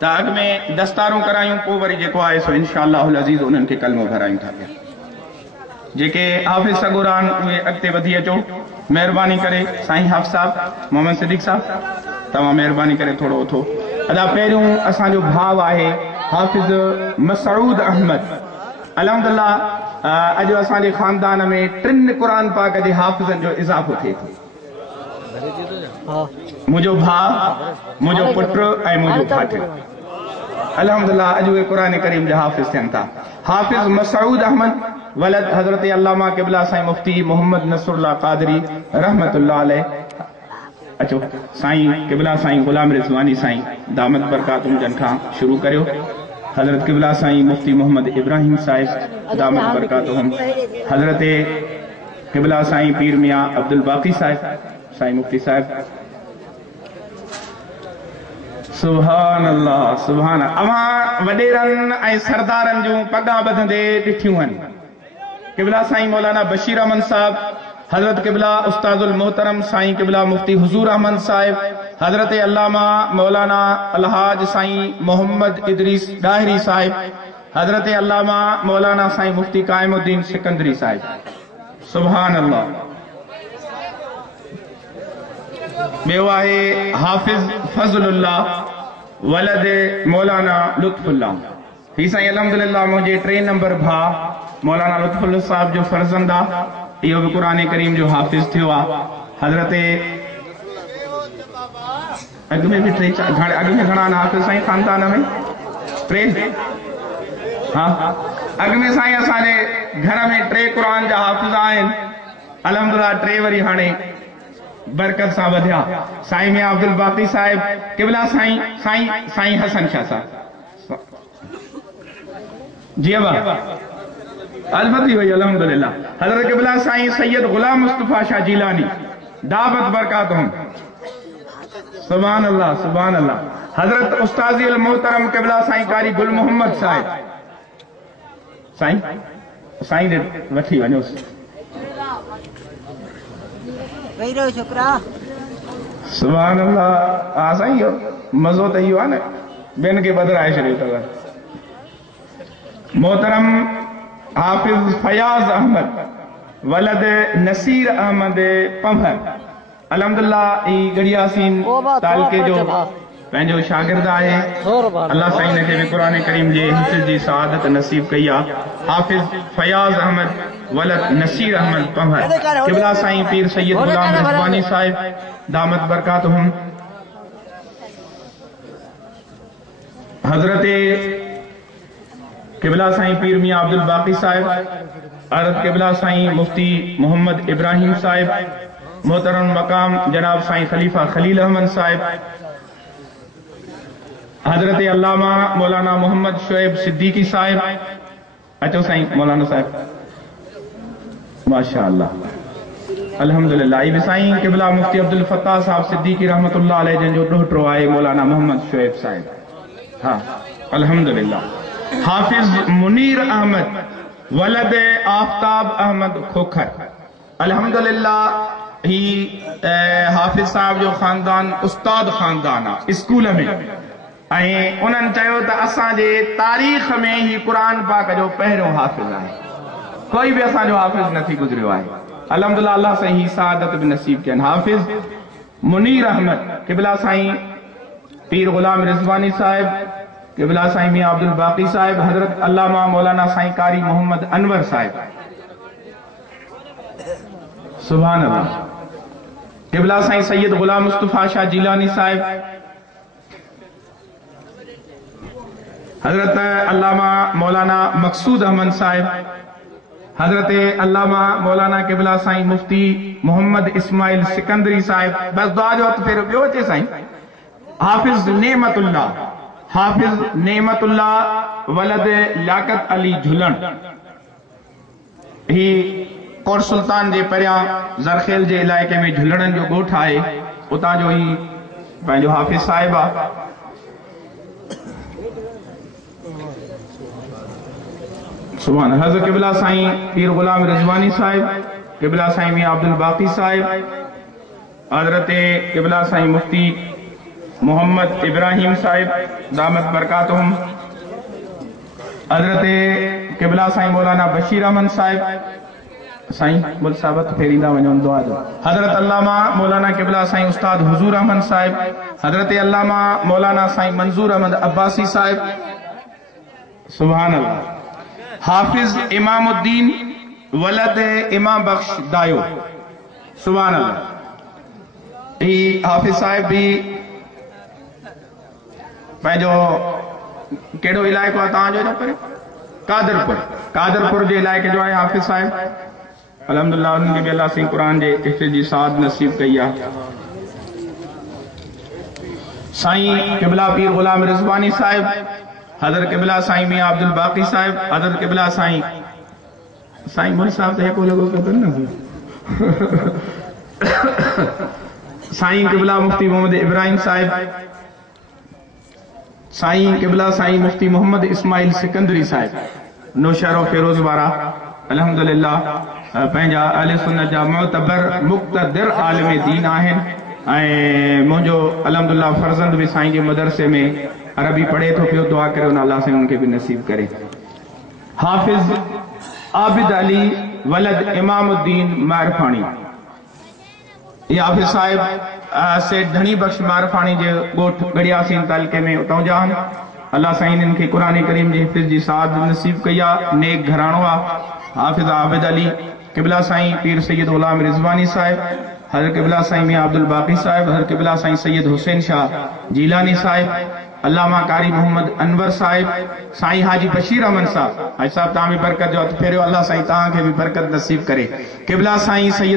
त अॻ में दस्तारूं करायूं, पोइ वरी जेको आहे सो इंशाअल्लाह अज़ीज़ उन्हनि खे कलमो भरायूं था पिया। जेके हाफ़िज़ सगोरान उहे अॻिते वधी अचो, महिरबानी करे साईं हाफ़िज़ साहब मोहम्मद सिद्दीक़ साहब तव्हां महिरबानी करे थोरो उथो। अदा पहिरियों असांजो भाउ आहे हाफ़िज़ मसऊद अहमद। अल्हम्दुलिल्लाह अॼु असांजे ख़ानदान में 3 क़ुरान पाक जे हाफ़िज़नि जो इज़ाफ़ो थिए थो। मुझो भाउ, मुझो पुटु ऐं मुझो भाटियो। अल्हम्दुलिल्लाह अॼु उहे क़ुरान करीम जा हाफ़िज़ थियनि था। हाफ़िज़ मसऊद अहमद वलद हज़रत अल्लामा क़िबला साईं मुफ्ती मोहम्मद नसरुल्लाह क़ादरी रहमतुल्लाह अलैह। अचो साईं क़िबला साईं ग़ुलाम रिज़वानी साईं दामत बरकातुहुम जन खां शुरू करियो। हज़रत क़िबला साईं मुफ्ती मोहम्मद इब्राहिम साहिब दामत बरकातुहुम, हज़रत क़िबला साईं पीर मियां अब्दुल बाक़ी साहिब साईं मुफ्ती साहिब। सुभान अल्लाह सुभान। अवां वॾेरनि ऐं सरदारनि जूं पॻां ॿधंदे ॾिठियूं आहिनि। क़िबला साईं मौलाना बशीर अहमद साहिब, हज़रत क़िबला उस्तादुल मोहतरम साईं क़िबला मुफ्ती हुज़ूर अहमद साहिब, हज़रत अल्लामा मौलाना अलहाज साईं मोहम्मद इदरीस डाहिरी साहिब, हज़रत अल्लामा मौलाना साईं मुफ्ती कायमुद्दीन सिकंदरी साहिब। सुभान अल्लाह। ॿियो आहे हाफ़िज़ फज़लुल्लाह वलद मौलाना लुत्फुल्लाह। ही साईं अल्हम्दुलिल्लाह मुंहिंजे 3 नंबर भाउ मौलाना लुत्फुल्लाह साहिब जो फर्ज़ंद आहे। इहो बि क़ुरान करीम जो हाफ़िज़ थियो आहे। हज़रत अॻ में बि 3-4 अॻ में घणा हाफ़िज़ साईं ख़ानदान में 3। हा अॻ में साईं असांजे घर में 3 क़ुरान जा हाफ़िज़ आहिनि। अल्हम्दुलिल्लाह 3 वरी हाणे बरकत सां वधिया। साईं मियां अब्दुल बाक़ी साहिब, क़िबला साईं साईं साईं हसन शाह साहिब जी अबा अलबत्ती वही अल्हम्दुलिल्लाह। हज़रत क़िबला साईं सैयद गुलाम मुस्तफ़ा शाह जीलानी दावत बरकातुहुम। सुभान अल्लाह सुभान अल्लाह। हज़रत उस्तादी अल मोहतरम क़िबला साईं कारी गुल मोहम्मद साहिब साईं साईं ने वठी वञोसि। सुभान अल्लाह। हा साईं इहो मज़ो त इहो आहे न, ॿियनि खे बदिराए छॾियो अथव। मोहतरम हाफ़िज़ फयाज़ अहमद वलद नसीर अहमद पंभर। अल्हम्दुलिल्लाह ही गड़ियासीन तालके जो पंहिंजो शागिर्द आहे। अल्लाह साईं हिन खे बि क़ुरान करीम जे हिफ़्ज़ जी सआदत नसीब कई आहे। हाफ़िज़ फयाज़ अहमद वलद नसीर अहमद पंभर। क़िबला साईं पीर सैयद गुलाम रिज़वानी साहिब दामत बरकातुहुम, हज़रत क़िबला साईं पीर मियां अब्दुल बाक़ी साहिब, हज़रत क़िबला साईं मुफ्ती मोहम्मद इब्राहिम साहिब, मोहतरम मकाम जनाब साईं खलीफा खलील अहमद साहिब, हज़रत अल्लामा मौलाना मोहम्मद शुएब सिद्दीकी साहिब। अचो साईं मौलाना साहिब माशाअल्लाह अल्हम्दुलिल्लाह। ही बि साईं क़िबला मुफ्ती अब्दुल फत्ताह साहिब सिद्दीकी रहमतुल्लाह अलैह जन जो ॾोहिटो आहे मौलाना मोहम्मद शुएब साहिब। हा अल्हम्दुलिल्लाह। हाफ़िज़ मुनीर अहमद वलद आफ्ताब अहमद खोखर। अल्हम्दुलिल्लाह ही हाफ़िज़ साहब जो ख़ानदान उस्ताद ख़ानदान आहे स्कूल में, ऐं उन्हनि चयो त असांजे तारीख़ में ही क़ुरान पाक जो पहिरियों हाफ़िज़ आहे। कोई भी असांजो हाफ़िज़ न थी गुज़रियो आहे। अल्हम्दुलिल्लाह अल्लाह साईं ही सआदत बि नसीब कयनि। हाफ़िज़ मुनीर अहमद क़िबला साईं पीर ग़ुलाम रिज़वानी साहिब, क़िबला साईं मियां अब्दुल बाक़ी साहिब, हज़रत अल्लामा मौलाना साईं कारी मोहम्मद अनवर साहिब। सुभान अल्लाह। क़िबला साईं सैयद गुलाम मुस्तफ़ा शाह जीलानी साहिब, हज़रत अल्लामा मौलाना मकसूद अहमद साहिब, हज़रत अल्लामा मौलाना क़िबला साईं मुफ्ती मोहम्मद इस्माइल सिकंदरी साहिब। बस दुआ जो हथ फेरो ॿियो अचे साईं। हाफ़िज़ नेमतुल्लाह, हाफ़िज़ नेमतुल्लाह वलद लियाकत अली झुलन। ही कोट सुल्तान जे परियां ज़रखेल जे इलाइक़े में झुलणनि जो ॻोठ आहे, उतां जो ही पंहिंजो हाफ़िज़ साहिब आहे। सुभान। हज़रत क़िबला साईं पीर ग़ुलाम रिज़वानी साहिब, क़िबला साईं मियां अब्दुल बाक़ी साहिब, हज़रत क़िबला साईं मुफ्ती मोहम्मद इब्राहिम साहिब दामत बरकातुहुम, हजरत किबला साईं मौलाना बशीर अहमद साहिब, साईं बोल साबत फेरींदा वञो दुआ जो, हजरत अल्लामा मौलाना किबला साईं उस्ताद हुजूर अहमद साहिब, हजरत अल्लामा मौलाना साईं मंजूर अहमद अब्बासी साहिब, सुभान अल्लाह। हाफिज इमामुद्दीन वलद इमाम बख्श दायो, सुभान अल्लाह। ही हाफिज साहिब भी पंहिंजो कहिड़ो इलाइक़ो आहे तव्हांजो न पर कादरपुर, कादरपुर जे इलाइक़े जो आहे हाफिज साहिब। अल्हम्दुलिल्लाह उन्हनि खे बि अल्लाह सिंह क़ुरान जे हिफ़्ज़ जी साद नसीब कई आहे। साईं किबला पीर गुलाम रिज़वानी साहिब, हज़रत किबला साईं मियां अब्दुल बाक़ी साहिब, हज़रत किबला साईं मुन साहिब त हिकु लॻो पियो न साईं किबला मुफ्ती मोहम्मद इब्राहिम साहिब, साईं किबला साईं मुफ्ती मोहम्मद इस्माइल सिकंदरी साहिब, नौशहरो फिरोज वारा। अल्हम्दुलिल्लाह पंहिंजा अहले सुन्नत जा मुतबर मुक़्तदिर आलिम दीन आहिनि ऐं मुंहिंजो अल्हम्दुलिल्लाह फर्ज़ंद बि साईं जे मदरसे में अरबी पढ़े थो पियो, दुआ करियो न अल्लाह साईं उनखे बि नसीब करे। हाफिज़ आबिद अली वलद इमामुद्दीन मारफाणी, ये हाफिज साहिब सेठ धनी बख्श मारफाणी जे ॻोठ गड़ियासीन तालके में उतां जा आहिनि। अल्लाह साईं इन्हनि खे क़ुरान करीम जे हिफ़्ज़ जी साद नसीब कई आहे, नेक घराणो आहे। हाफिज आबिद अली किबला साईं पीर सैयद गुलाम रिज़वानी साहिब, हज़रत किबला साईं मियां अब्दुल बाक़ी साहिब, हज़रत किबला साईं सैयद हुसैन शाह जीलानी साहिब, अल्लामा कारी मोहम्मद अनवर साहिब, साईं हाजी बशीर अहमद साहिब। हाजी साहिब तव्हां बि बरकत जो हथ फेरियो, अल्लाह साईं तव्हांखे बि बरकत नसीब करे। किबला साईं सैयद